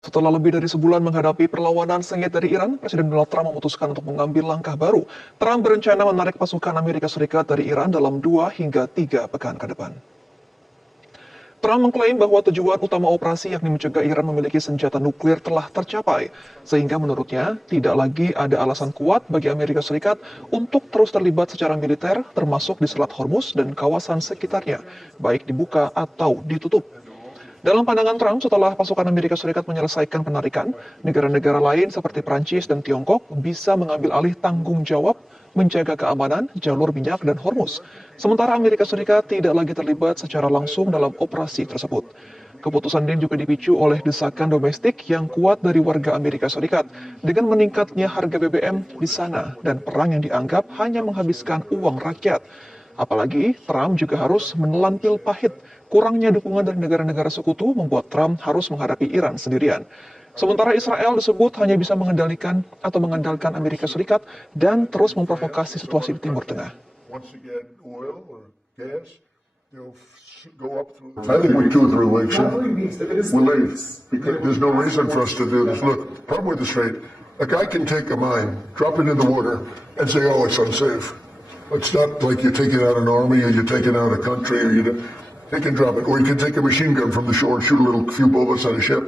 Setelah lebih dari sebulan menghadapi perlawanan sengit dari Iran, Presiden Donald Trump memutuskan untuk mengambil langkah baru. Trump berencana menarik pasukan Amerika Serikat dari Iran dalam 2 hingga 3 pekan ke depan. Trump mengklaim bahwa tujuan utama operasi yakni mencegah Iran memiliki senjata nuklir telah tercapai, sehingga menurutnya tidak lagi ada alasan kuat bagi Amerika Serikat untuk terus terlibat secara militer, termasuk di Selat Hormuz dan kawasan sekitarnya, baik dibuka atau ditutup. Dalam pandangan Trump, setelah pasukan Amerika Serikat menyelesaikan penarikan, negara-negara lain seperti Prancis dan Tiongkok bisa mengambil alih tanggung jawab menjaga keamanan jalur minyak dan Hormuz. Sementara Amerika Serikat tidak lagi terlibat secara langsung dalam operasi tersebut. Keputusan ini juga dipicu oleh desakan domestik yang kuat dari warga Amerika Serikat dengan meningkatnya harga BBM di sana dan perang yang dianggap hanya menghabiskan uang rakyat. Apalagi Trump juga harus menelan pil pahit. Kurangnya dukungan dari negara-negara sekutu membuat Trump harus menghadapi Iran sendirian. Sementara Israel disebut hanya bisa mengendalikan atau mengandalkan Amerika Serikat dan terus memprovokasi situasi di Timur Tengah. I think we're 2 or 3 weeks we'll leave because there's no reason for us to do this. Look, problem with the Strait, a guy can take a mine, drop it in the water, and say, "Oh, it's unsafe." It's not like you're taking out an army or you're taking out a country or they can drop it, or you can take a machine gun from the shore and shoot a few bullets at a ship,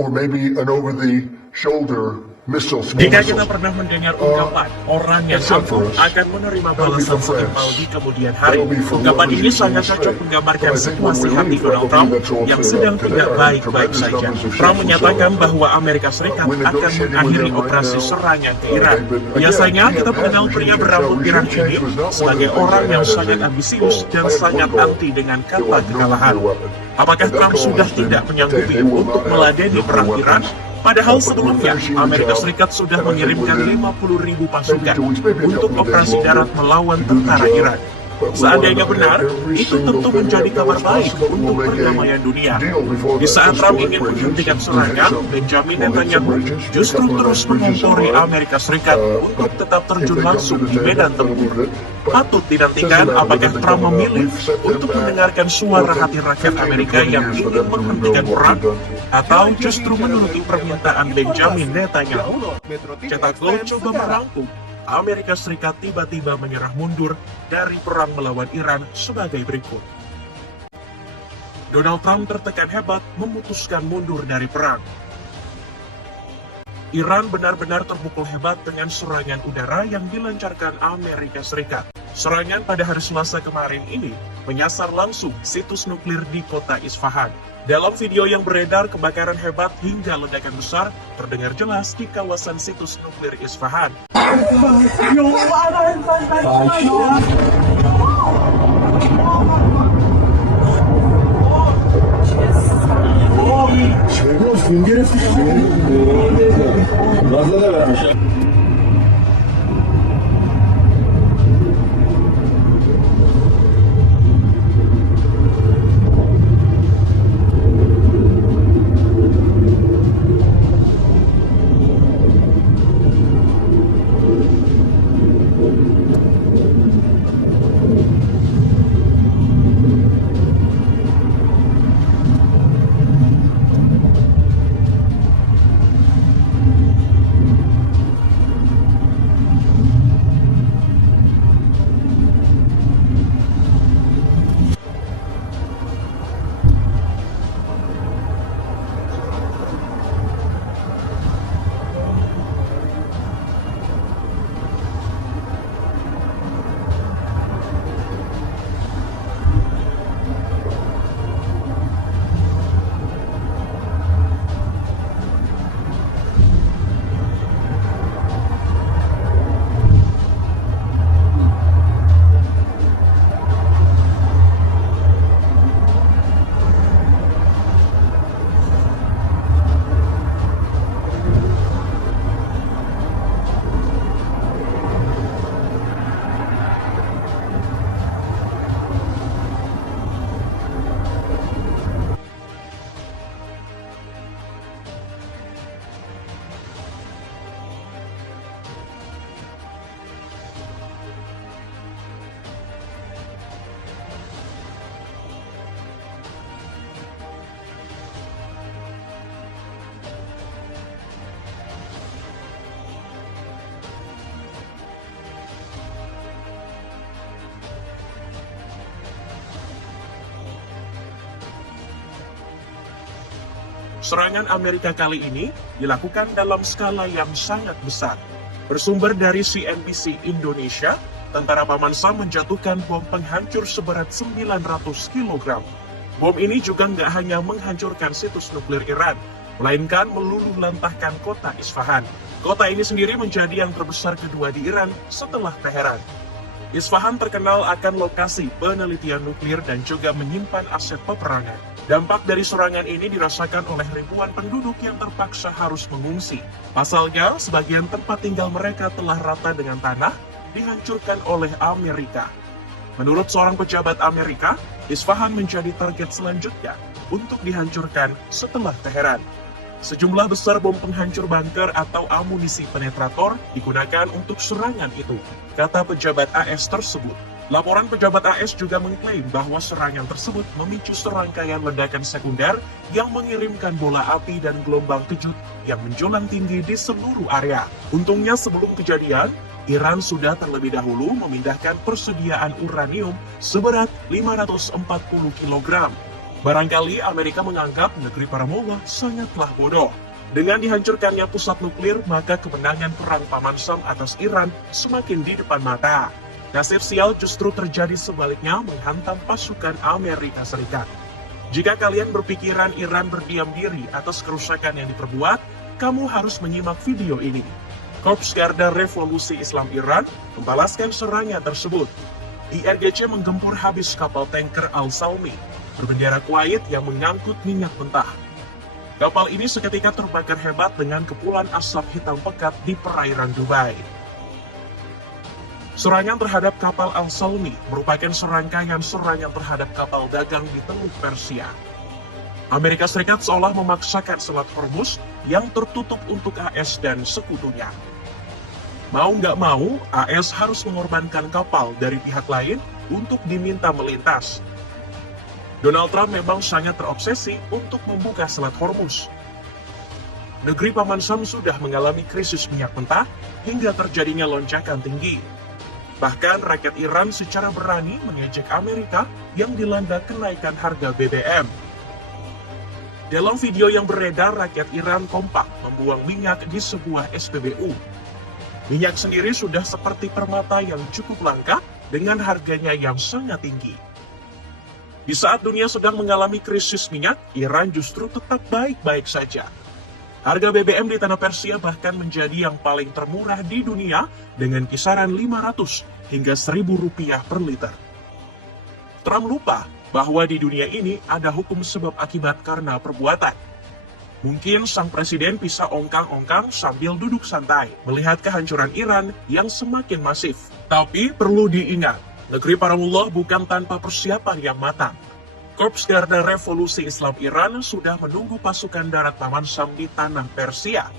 or maybe an over-the-shoulder missile. Jika kita pernah mendengar ungkapan orang yang angkuh akan menerima balasan setimpal di kemudian hari, ungkapan ini sangat cocok menggambarkan situasi hati Donald Trump yang sedang tidak baik-baik saja. Trump menyatakan bahwa Amerika Serikat akan mengakhiri operasi serangan ke Iran. Biasanya kita mengenal pria berambut pirang ini sebagai orang yang sangat ambisius dan sangat anti dengan kata kekalahan. Apakah Trump sudah tidak menyanggupi untuk meladeni perang Iran? Padahal sebelumnya, Amerika Serikat sudah mengirimkan 50.000 pasukan untuk operasi darat melawan tentara Iran. Seandainya benar, itu tentu menjadi kabar baik untuk perdamaian dunia. Di saat Trump ingin menghentikan serangan, Benjamin Netanyahu justru terus mengompori Amerika Serikat untuk tetap terjun langsung di medan tempur. Patut dinantikan apakah Trump memilih untuk mendengarkan suara hati rakyat Amerika yang ingin menghentikan perang, atau justru menuruti permintaan Benjamin Netanyahu. Cetak Gol coba merangkum, Amerika Serikat tiba-tiba menyerah mundur dari perang melawan Iran sebagai berikut. Donald Trump tertekan hebat memutuskan mundur dari perang. Iran benar-benar terpukul hebat dengan serangan udara yang dilancarkan Amerika Serikat. Serangan pada hari Selasa kemarin ini menyasar langsung situs nuklir di kota Isfahan. Dalam video yang beredar, kebakaran hebat hingga ledakan besar terdengar jelas di kawasan situs nuklir Isfahan. Serangan Amerika kali ini dilakukan dalam skala yang sangat besar. Bersumber dari CNBC Indonesia, tentara Paman Sam menjatuhkan bom penghancur seberat 900 kg. Bom ini juga nggak hanya menghancurkan situs nuklir Iran, melainkan meluluh lantahkan kota Isfahan. Kota ini sendiri menjadi yang terbesar kedua di Iran setelah Teheran. Isfahan terkenal akan lokasi penelitian nuklir dan juga menyimpan aset peperangan. Dampak dari serangan ini dirasakan oleh ribuan penduduk yang terpaksa harus mengungsi. Pasalnya, sebagian tempat tinggal mereka telah rata dengan tanah, dihancurkan oleh Amerika. Menurut seorang pejabat Amerika, Isfahan menjadi target selanjutnya untuk dihancurkan setelah Teheran. Sejumlah besar bom penghancur bunker atau amunisi penetrator digunakan untuk serangan itu, kata pejabat AS tersebut. Laporan pejabat AS juga mengklaim bahwa serangan tersebut memicu serangkaian ledakan sekunder yang mengirimkan bola api dan gelombang kejut yang menjulang tinggi di seluruh area. Untungnya sebelum kejadian, Iran sudah terlebih dahulu memindahkan persediaan uranium seberat 540 kg. Barangkali Amerika menganggap negeri para Mullah sangatlah bodoh. Dengan dihancurkannya pusat nuklir, maka kemenangan perang Paman Sam atas Iran semakin di depan mata. Nasib sial justru terjadi sebaliknya menghantam pasukan Amerika Serikat. Jika kalian berpikiran Iran berdiam diri atas kerusakan yang diperbuat, kamu harus menyimak video ini. Korps Garda Revolusi Islam Iran membalaskan serangan tersebut. IRGC menggempur habis kapal tanker Al-Salmi berbendera Kuwait yang mengangkut minyak mentah. Kapal ini seketika terbakar hebat dengan kepulan asap hitam pekat di perairan Dubai. Serangan terhadap kapal Al-Salmi merupakan serangkaian serangan terhadap kapal dagang di Teluk Persia. Amerika Serikat seolah memaksakan Selat Hormuz yang tertutup untuk AS dan sekutunya. Mau nggak mau, AS harus mengorbankan kapal dari pihak lain untuk diminta melintas. Donald Trump memang sangat terobsesi untuk membuka Selat Hormuz. Negeri Paman Sam sudah mengalami krisis minyak mentah hingga terjadinya lonjakan tinggi. Bahkan rakyat Iran secara berani mengejek Amerika yang dilanda kenaikan harga BBM. Dalam video yang beredar, rakyat Iran kompak membuang minyak di sebuah SPBU. Minyak sendiri sudah seperti permata yang cukup langka dengan harganya yang sangat tinggi. Di saat dunia sedang mengalami krisis minyak, Iran justru tetap baik-baik saja. Harga BBM di tanah Persia bahkan menjadi yang paling termurah di dunia dengan kisaran 500 hingga 1.000 rupiah per liter. Trump lupa bahwa di dunia ini ada hukum sebab akibat karena perbuatan. Mungkin sang presiden bisa ongkang-ongkang sambil duduk santai melihat kehancuran Iran yang semakin masif. Tapi perlu diingat, negeri para mullah bukan tanpa persiapan yang matang. Korps Garda Revolusi Islam Iran sudah menunggu pasukan darat Paman Sam di tanah Persia.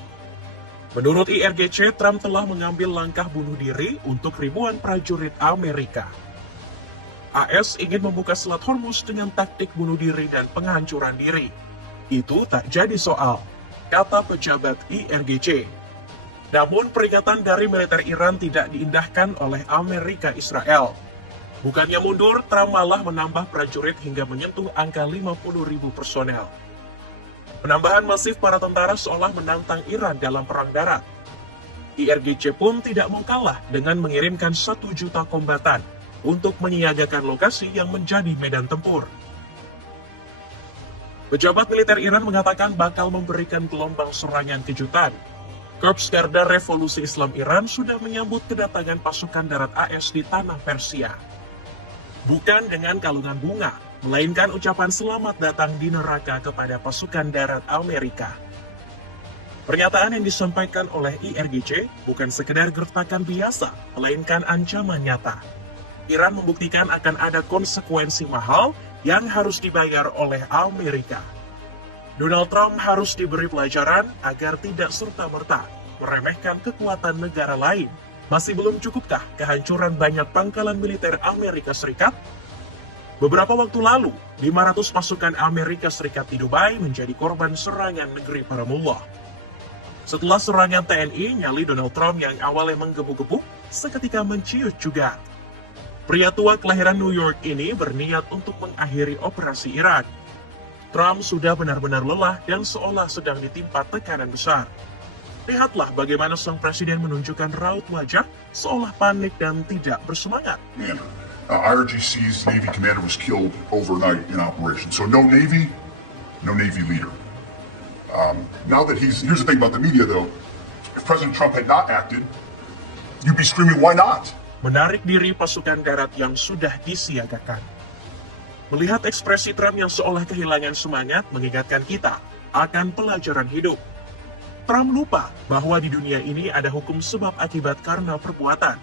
Menurut IRGC, Trump telah mengambil langkah bunuh diri untuk ribuan prajurit Amerika. AS ingin membuka Selat Hormuz dengan taktik bunuh diri dan penghancuran diri. Itu tak jadi soal, kata pejabat IRGC. Namun peringatan dari militer Iran tidak diindahkan oleh Amerika Israel. Bukannya mundur, Trump malah menambah prajurit hingga menyentuh angka 50.000 personel. Penambahan masif para tentara seolah menantang Iran dalam perang darat. IRGC pun tidak mau kalah dengan mengirimkan 1 juta kombatan untuk menyiagakan lokasi yang menjadi medan tempur. Pejabat militer Iran mengatakan bakal memberikan gelombang serangan kejutan. Korps Garda Revolusi Islam Iran sudah menyambut kedatangan pasukan darat AS di tanah Persia. Bukan dengan kalungan bunga, melainkan ucapan selamat datang di neraka kepada pasukan darat Amerika. Pernyataan yang disampaikan oleh IRGC bukan sekedar gertakan biasa, melainkan ancaman nyata. Iran membuktikan akan ada konsekuensi mahal yang harus dibayar oleh Amerika. Donald Trump harus diberi pelajaran agar tidak serta-merta meremehkan kekuatan negara lain. Masih belum cukupkah kehancuran banyak pangkalan militer Amerika Serikat? Beberapa waktu lalu, 500 pasukan Amerika Serikat di Dubai menjadi korban serangan negeri para mullah. Setelah serangan TNI, nyali Donald Trump yang awalnya menggebu-gebu, seketika menciut juga. Pria tua kelahiran New York ini berniat untuk mengakhiri operasi Iran. Trump sudah benar-benar lelah dan seolah sedang ditimpa tekanan besar. Lihatlah bagaimana sang presiden menunjukkan raut wajah seolah panik dan tidak bersemangat. Commander. IRGC's Navy commander was killed overnight in operation. So no Navy leader. Now that here's the thing about the media though, if President Trump had not acted, you'd be screaming, why not? Menarik diri pasukan darat yang sudah disiagakan. Melihat ekspresi Trump yang seolah kehilangan semangat mengingatkan kita akan pelajaran hidup. Trump lupa bahwa di dunia ini ada hukum sebab akibat karena perbuatan.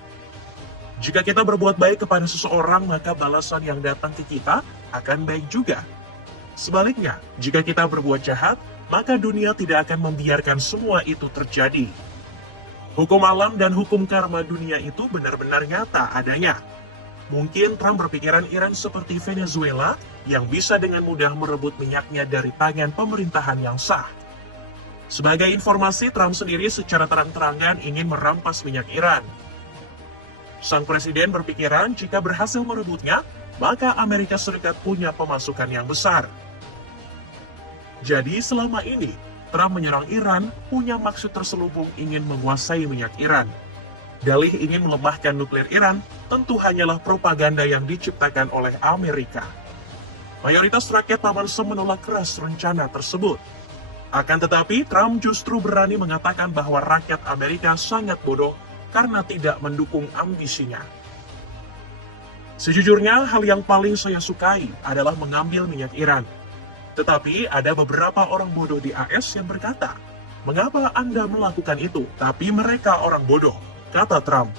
Jika kita berbuat baik kepada seseorang, maka balasan yang datang ke kita akan baik juga. Sebaliknya, jika kita berbuat jahat, maka dunia tidak akan membiarkan semua itu terjadi. Hukum alam dan hukum karma dunia itu benar-benar nyata adanya. Mungkin Trump berpikiran Iran seperti Venezuela yang bisa dengan mudah merebut minyaknya dari tangan pemerintahan yang sah. Sebagai informasi, Trump sendiri secara terang-terangan ingin merampas minyak Iran. Sang presiden berpikiran jika berhasil merebutnya, maka Amerika Serikat punya pemasukan yang besar. Jadi selama ini, Trump menyerang Iran punya maksud terselubung ingin menguasai minyak Iran. Dalih ingin melemahkan nuklir Iran tentu hanyalah propaganda yang diciptakan oleh Amerika. Mayoritas rakyat Taman Sem menolak keras rencana tersebut. Akan tetapi, Trump justru berani mengatakan bahwa rakyat Amerika sangat bodoh karena tidak mendukung ambisinya. Sejujurnya, hal yang paling saya sukai adalah mengambil minyak Iran. Tetapi ada beberapa orang bodoh di AS yang berkata, "Mengapa Anda melakukan itu? Tapi mereka orang bodoh," kata Trump.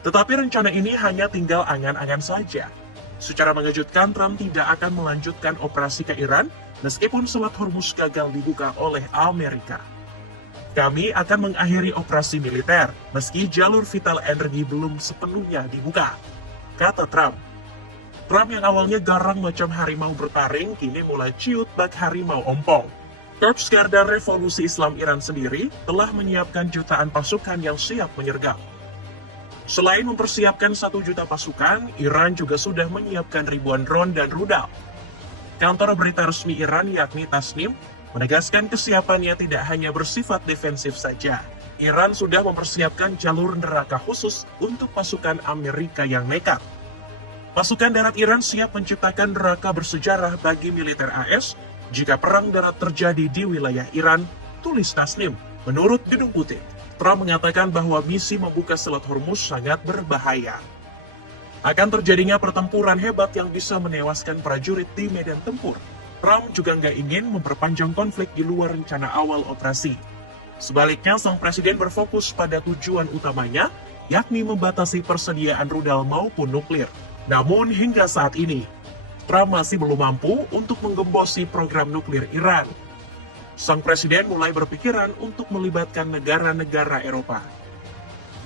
Tetapi rencana ini hanya tinggal angan-angan saja. Secara mengejutkan, Trump tidak akan melanjutkan operasi ke Iran meskipun Selat Hormuz gagal dibuka oleh Amerika. Kami akan mengakhiri operasi militer meski jalur vital energi belum sepenuhnya dibuka, kata Trump. Trump yang awalnya garang macam harimau bertaring, kini mulai ciut bak harimau ompong. Korps Garda Revolusi Islam Iran sendiri telah menyiapkan jutaan pasukan yang siap menyergap. Selain mempersiapkan 1 juta pasukan, Iran juga sudah menyiapkan ribuan drone dan rudal. Kantor berita resmi Iran yakni Tasnim menegaskan kesiapannya tidak hanya bersifat defensif saja. Iran sudah mempersiapkan jalur neraka khusus untuk pasukan Amerika yang nekat. Pasukan darat Iran siap menciptakan neraka bersejarah bagi militer AS jika perang darat terjadi di wilayah Iran, tulis Tasnim. Menurut Gedung Putih, Trump mengatakan bahwa misi membuka Selat Hormuz sangat berbahaya. Akan terjadinya pertempuran hebat yang bisa menewaskan prajurit di medan tempur. Trump juga nggak ingin memperpanjang konflik di luar rencana awal operasi. Sebaliknya, sang presiden berfokus pada tujuan utamanya, yakni membatasi persediaan rudal maupun nuklir. Namun hingga saat ini, Trump masih belum mampu untuk menggembosi program nuklir Iran. Sang presiden mulai berpikiran untuk melibatkan negara-negara Eropa.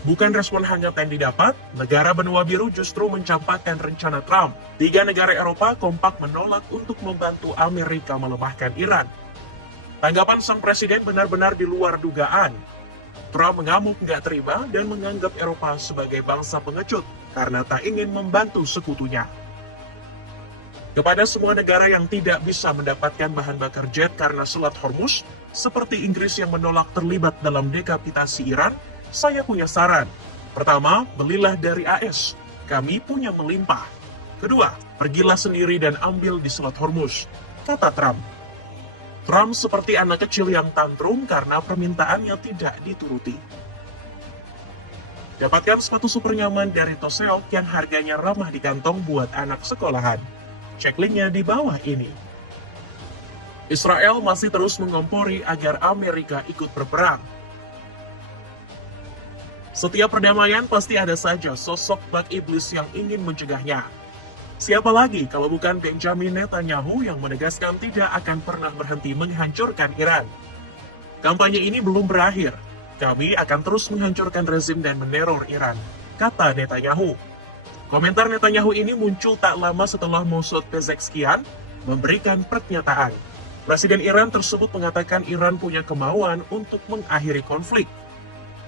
Bukan respon hangat yang didapat, negara benua biru justru mencampakkan rencana Trump. 3 negara Eropa kompak menolak untuk membantu Amerika melemahkan Iran. Tanggapan sang presiden benar-benar di luar dugaan. Trump mengamuk nggak terima dan menganggap Eropa sebagai bangsa pengecut karena tak ingin membantu sekutunya. Kepada semua negara yang tidak bisa mendapatkan bahan bakar jet karena Selat Hormuz, seperti Inggris yang menolak terlibat dalam dekapitasi Iran, saya punya saran. Pertama, belilah dari AS. Kami punya melimpah. Kedua, pergilah sendiri dan ambil di Selat Hormuz, kata Trump. Trump seperti anak kecil yang tantrum karena permintaannya tidak dituruti. Dapatkan sepatu super nyaman dari Toseok yang harganya ramah di kantong buat anak sekolahan. Cek linknya di bawah ini. Israel masih terus mengompori agar Amerika ikut berperang. Setiap perdamaian pasti ada saja sosok bak iblis yang ingin mencegahnya. Siapa lagi kalau bukan Benjamin Netanyahu yang menegaskan tidak akan pernah berhenti menghancurkan Iran. Kampanye ini belum berakhir. Kami akan terus menghancurkan rezim dan meneror Iran, kata Netanyahu. Komentar Netanyahu ini muncul tak lama setelah Mossad Pezeshkian memberikan pernyataan. Presiden Iran tersebut mengatakan Iran punya kemauan untuk mengakhiri konflik.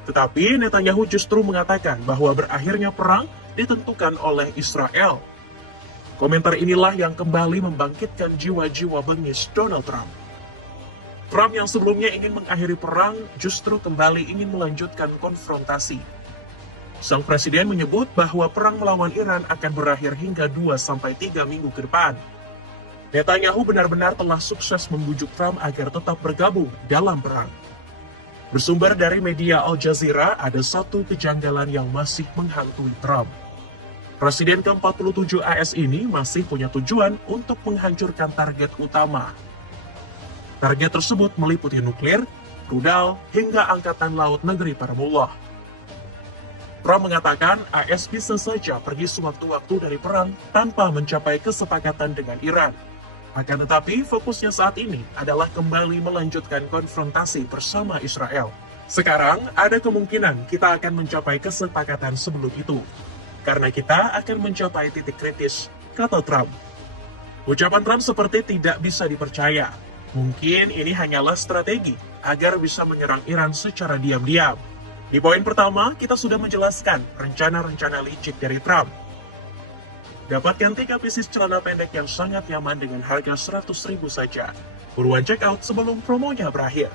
Tetapi Netanyahu justru mengatakan bahwa berakhirnya perang ditentukan oleh Israel. Komentar inilah yang kembali membangkitkan jiwa-jiwa bengis Donald Trump. Trump yang sebelumnya ingin mengakhiri perang justru kembali ingin melanjutkan konfrontasi. Sang presiden menyebut bahwa perang melawan Iran akan berakhir hingga 2-3 minggu ke depan. Netanyahu benar-benar telah sukses membujuk Trump agar tetap bergabung dalam perang. Bersumber dari media Al Jazeera, ada satu kejanggalan yang masih menghantui Trump. Presiden ke-47 AS ini masih punya tujuan untuk menghancurkan target utama. Target tersebut meliputi nuklir, rudal, hingga angkatan laut negeri Paramullah. Trump mengatakan AS bisa saja pergi sewaktu-waktu dari perang tanpa mencapai kesepakatan dengan Iran. Akan tetapi, fokusnya saat ini adalah kembali melanjutkan konfrontasi bersama Israel. Sekarang, ada kemungkinan kita akan mencapai kesepakatan sebelum itu. Karena kita akan mencapai titik kritis, kata Trump. Ucapan Trump seperti tidak bisa dipercaya. Mungkin ini hanyalah strategi agar bisa menyerang Iran secara diam-diam. Di poin pertama, kita sudah menjelaskan rencana-rencana licik dari Trump. Dapatkan 3 pieces celana pendek yang sangat nyaman dengan harga 100.000 saja. Buruan check out sebelum promonya berakhir.